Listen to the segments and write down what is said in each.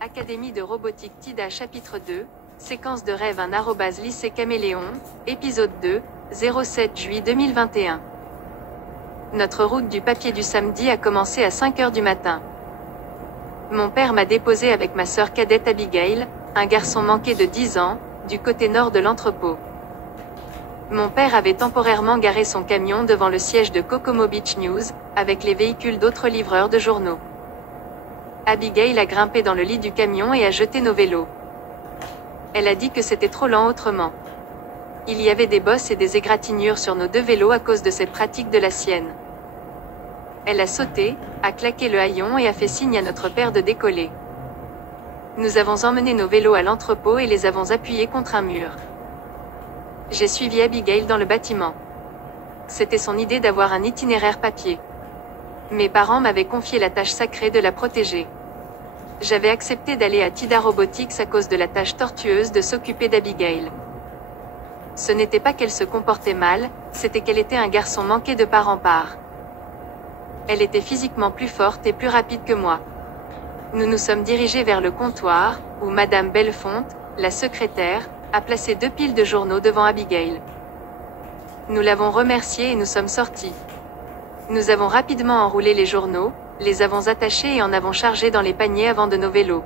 Académie de robotique TIDA chapitre 2, séquence de rêve 1 lycée Caméléon, épisode 2, 07 juillet 2021. Notre route du papier du samedi a commencé à 5 heures du matin. Mon père m'a déposé avec ma sœur cadette Abigail, un garçon manqué de 10 ans, du côté nord de l'entrepôt. Mon père avait temporairement garé son camion devant le siège de Kokomo Beach News, avec les véhicules d'autres livreurs de journaux. Abigail a grimpé dans le lit du camion et a jeté nos vélos. Elle a dit que c'était trop lent autrement. Il y avait des bosses et des égratignures sur nos deux vélos à cause de cette pratique de la sienne. Elle a sauté, a claqué le haillon et a fait signe à notre père de décoller. Nous avons emmené nos vélos à l'entrepôt et les avons appuyés contre un mur. J'ai suivi Abigail dans le bâtiment. C'était son idée d'avoir un itinéraire papier. Mes parents m'avaient confié la tâche sacrée de la protéger. J'avais accepté d'aller à TIDA Robotics à cause de la tâche tortueuse de s'occuper d'Abigail. Ce n'était pas qu'elle se comportait mal, c'était qu'elle était un garçon manqué de part en part. Elle était physiquement plus forte et plus rapide que moi. Nous nous sommes dirigés vers le comptoir, où Madame Bellefonte, la secrétaire, a placé 2 piles de journaux devant Abigail. Nous l'avons remerciée et nous sommes sortis. Nous avons rapidement enroulé les journaux, les avons attachés et en avons chargé dans les paniers avant de nos vélos.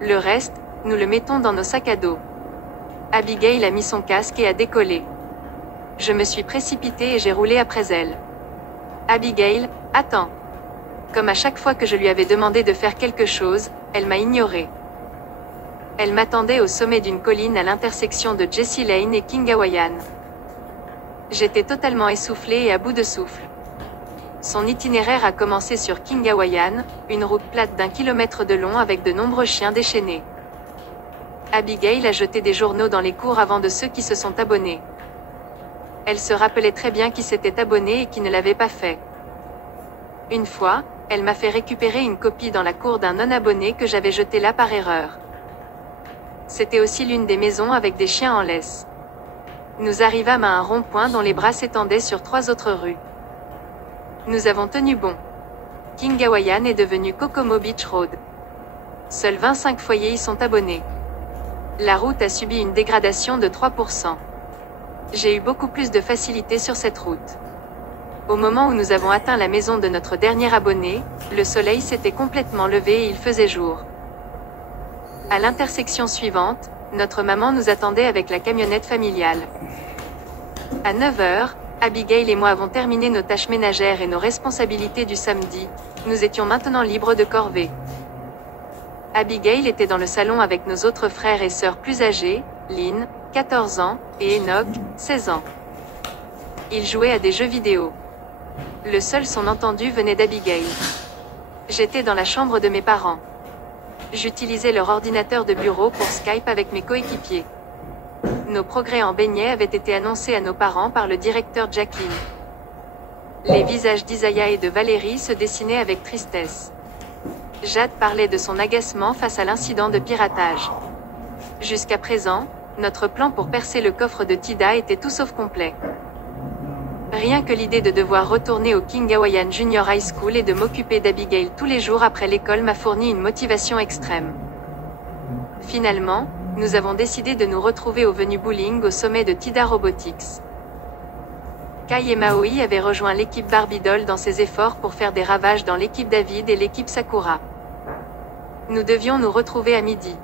Le reste, nous le mettons dans nos sacs à dos. Abigail a mis son casque et a décollé. Je me suis précipitée et j'ai roulé après elle. Abigail, attends. Comme à chaque fois que je lui avais demandé de faire quelque chose, elle m'a ignoré. Elle m'attendait au sommet d'une colline à l'intersection de Jessie Lane et King Hawaiian. J'étais totalement essoufflée et à bout de souffle. Son itinéraire a commencé sur King Hawaiian, une route plate d'1 kilomètre de long avec de nombreux chiens déchaînés. Abigail a jeté des journaux dans les cours avant de ceux qui se sont abonnés. Elle se rappelait très bien qui s'était abonné et qui ne l'avait pas fait. Une fois, elle m'a fait récupérer une copie dans la cour d'un non-abonné que j'avais jeté là par erreur. C'était aussi l'une des maisons avec des chiens en laisse. Nous arrivâmes à un rond-point dont les bras s'étendaient sur 3 autres rues. Nous avons tenu bon. King Hawaiian est devenu Kokomo Beach Road. Seuls 25 foyers y sont abonnés. La route a subi une dégradation de 3%. J'ai eu beaucoup plus de facilité sur cette route. Au moment où nous avons atteint la maison de notre dernier abonné, le soleil s'était complètement levé et il faisait jour. À l'intersection suivante, notre maman nous attendait avec la camionnette familiale. À 9 heures, Abigail et moi avons terminé nos tâches ménagères et nos responsabilités du samedi, nous étions maintenant libres de corvée. Abigail était dans le salon avec nos autres frères et sœurs plus âgés, Lynn, 14 ans, et Enoch, 16 ans. Ils jouaient à des jeux vidéo. Le seul son entendu venait d'Abigail. J'étais dans la chambre de mes parents. J'utilisais leur ordinateur de bureau pour Skype avec mes coéquipiers. Nos progrès en beignets avaient été annoncés à nos parents par le directeur Jacqueline. Les visages d'Isaiah et de Valérie se dessinaient avec tristesse. Jade parlait de son agacement face à l'incident de piratage. Jusqu'à présent, notre plan pour percer le coffre de TIDA était tout sauf complet. Rien que l'idée de devoir retourner au King Hawaiian Junior High School et de m'occuper d'Abigail tous les jours après l'école m'a fourni une motivation extrême. Finalement, nous avons décidé de nous retrouver au Venue Bowling au sommet de TIDA Robotics. Kai et Maoi avaient rejoint l'équipe Barbie Doll dans ses efforts pour faire des ravages dans l'équipe David et l'équipe Sakura. Nous devions nous retrouver à midi.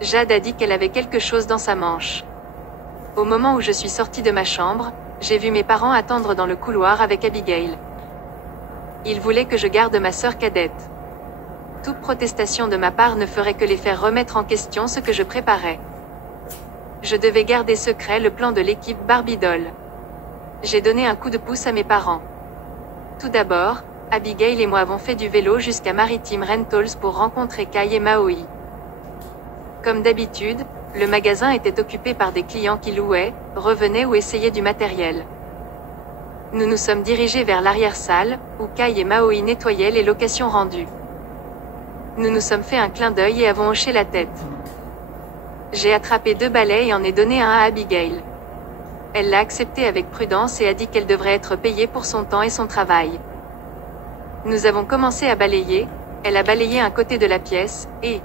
Jade a dit qu'elle avait quelque chose dans sa manche. Au moment où je suis sortie de ma chambre, j'ai vu mes parents attendre dans le couloir avec Abigail. Ils voulaient que je garde ma sœur cadette. Toute protestation de ma part ne ferait que les faire remettre en question ce que je préparais. Je devais garder secret le plan de l'équipe Barbie Doll. J'ai donné un coup de pouce à mes parents. Tout d'abord, Abigail et moi avons fait du vélo jusqu'à Maritime Rentals pour rencontrer Kai et Maoi. Comme d'habitude, le magasin était occupé par des clients qui louaient, revenaient ou essayaient du matériel. Nous nous sommes dirigés vers l'arrière-salle, où Kai et Maoi nettoyaient les locations rendues. Nous nous sommes fait un clin d'œil et avons hoché la tête. J'ai attrapé 2 balais et en ai donné un à Abigail. Elle l'a accepté avec prudence et a dit qu'elle devrait être payée pour son temps et son travail. Nous avons commencé à balayer, elle a balayé un côté de la pièce, et...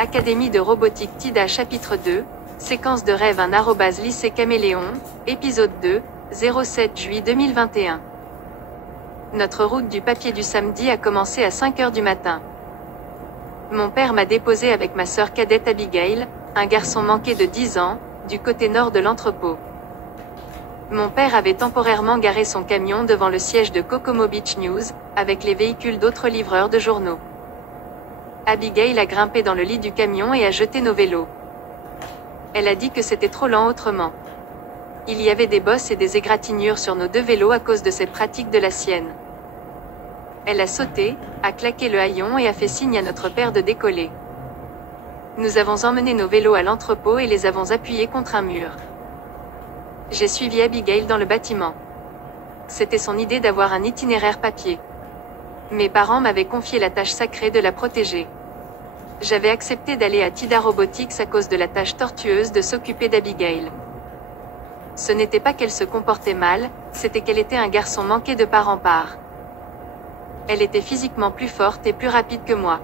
Académie de robotique TIDA chapitre 2, séquence de rêve lycée Caméléon, épisode 2, 07 juillet 2021. Notre route du papier du samedi a commencé à 5 heures du matin. Mon père m'a déposé avec ma sœur cadette Abigail, un garçon manqué de 10 ans, du côté nord de l'entrepôt. Mon père avait temporairement garé son camion devant le siège de Kokomo Beach News, avec les véhicules d'autres livreurs de journaux. Abigail a grimpé dans le lit du camion et a jeté nos vélos. Elle a dit que c'était trop lent autrement. Il y avait des bosses et des égratignures sur nos deux vélos à cause de cette pratique de la sienne. Elle a sauté, a claqué le haillon et a fait signe à notre père de décoller. Nous avons emmené nos vélos à l'entrepôt et les avons appuyés contre un mur. J'ai suivi Abigail dans le bâtiment. C'était son idée d'avoir un itinéraire papier. Mes parents m'avaient confié la tâche sacrée de la protéger. J'avais accepté d'aller à TIDA Robotics à cause de la tâche tortueuse de s'occuper d'Abigail. Ce n'était pas qu'elle se comportait mal, c'était qu'elle était un garçon manqué de part en part. Elle était physiquement plus forte et plus rapide que moi.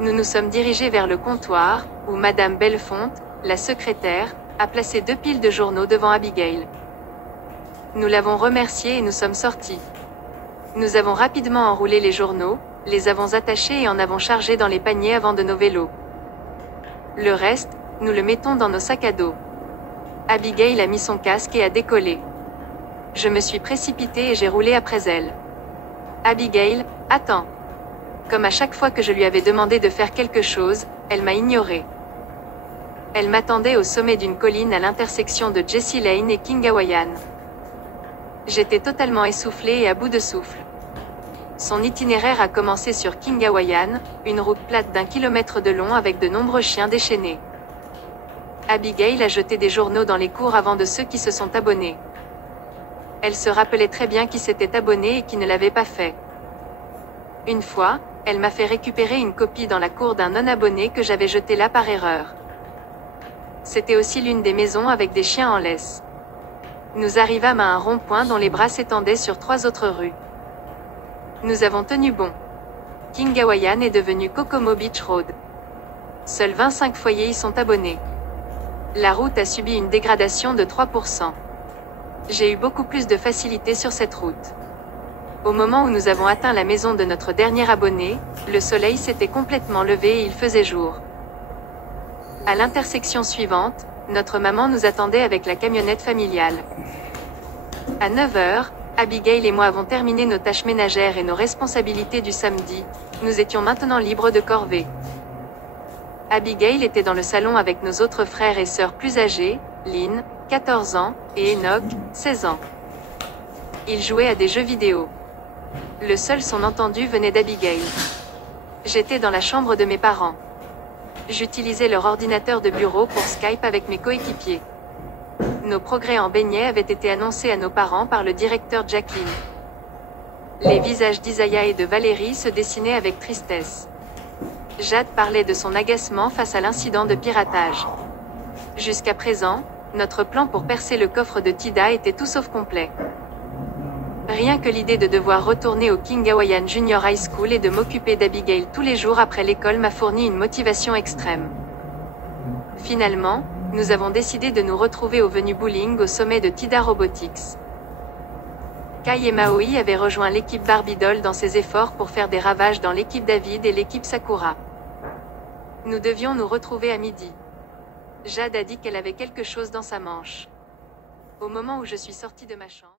Nous nous sommes dirigés vers le comptoir, où Madame Bellefonte, la secrétaire, a placé 2 piles de journaux devant Abigail. Nous l'avons remerciée et nous sommes sortis. Nous avons rapidement enroulé les journaux, les avons attachés et en avons chargé dans les paniers avant de nos vélos. Le reste, nous le mettons dans nos sacs à dos. Abigail a mis son casque et a décollé. Je me suis précipitée et j'ai roulé après elle. Abigail, attends. Comme à chaque fois que je lui avais demandé de faire quelque chose, elle m'a ignoré. Elle m'attendait au sommet d'une colline à l'intersection de Jessie Lane et King Hawaiian. J'étais totalement essoufflée et à bout de souffle. Son itinéraire a commencé sur King Hawaiian, une route plate d'1 kilomètre de long avec de nombreux chiens déchaînés. Abigail a jeté des journaux dans les cours avant de ceux qui se sont abonnés. Elle se rappelait très bien qui s'était abonné et qui ne l'avait pas fait. Une fois, elle m'a fait récupérer une copie dans la cour d'un non-abonné que j'avais jeté là par erreur. C'était aussi l'une des maisons avec des chiens en laisse. Nous arrivâmes à un rond-point dont les bras s'étendaient sur 3 autres rues. Nous avons tenu bon. King Hawaiian est devenu Kokomo Beach Road. Seuls 25 foyers y sont abonnés. La route a subi une dégradation de 3%. J'ai eu beaucoup plus de facilité sur cette route. Au moment où nous avons atteint la maison de notre dernier abonné, le soleil s'était complètement levé et il faisait jour. À l'intersection suivante, notre maman nous attendait avec la camionnette familiale. À 9 h, Abigail et moi avons terminé nos tâches ménagères et nos responsabilités du samedi. Nous étions maintenant libres de corvée. Abigail était dans le salon avec nos autres frères et sœurs plus âgés, Lynn, 14 ans, et Enoch, 16 ans. Ils jouaient à des jeux vidéo. Le seul son entendu venait d'Abigail. J'étais dans la chambre de mes parents. J'utilisais leur ordinateur de bureau pour Skype avec mes coéquipiers. Nos progrès en beignets avaient été annoncés à nos parents par le directeur Jacqueline. Les visages d'Isaiah et de Valérie se dessinaient avec tristesse. Jade parlait de son agacement face à l'incident de piratage. Jusqu'à présent, notre plan pour percer le coffre de TIDA était tout sauf complet. Rien que l'idée de devoir retourner au King Hawaiian Junior High School et de m'occuper d'Abigail tous les jours après l'école m'a fourni une motivation extrême. Finalement, nous avons décidé de nous retrouver au Venue Bowling au sommet de TIDA Robotics. Kai et Maoi avaient rejoint l'équipe Barbie Doll dans ses efforts pour faire des ravages dans l'équipe David et l'équipe Sakura. Nous devions nous retrouver à midi. Jade a dit qu'elle avait quelque chose dans sa manche. Au moment où je suis sortie de ma chambre,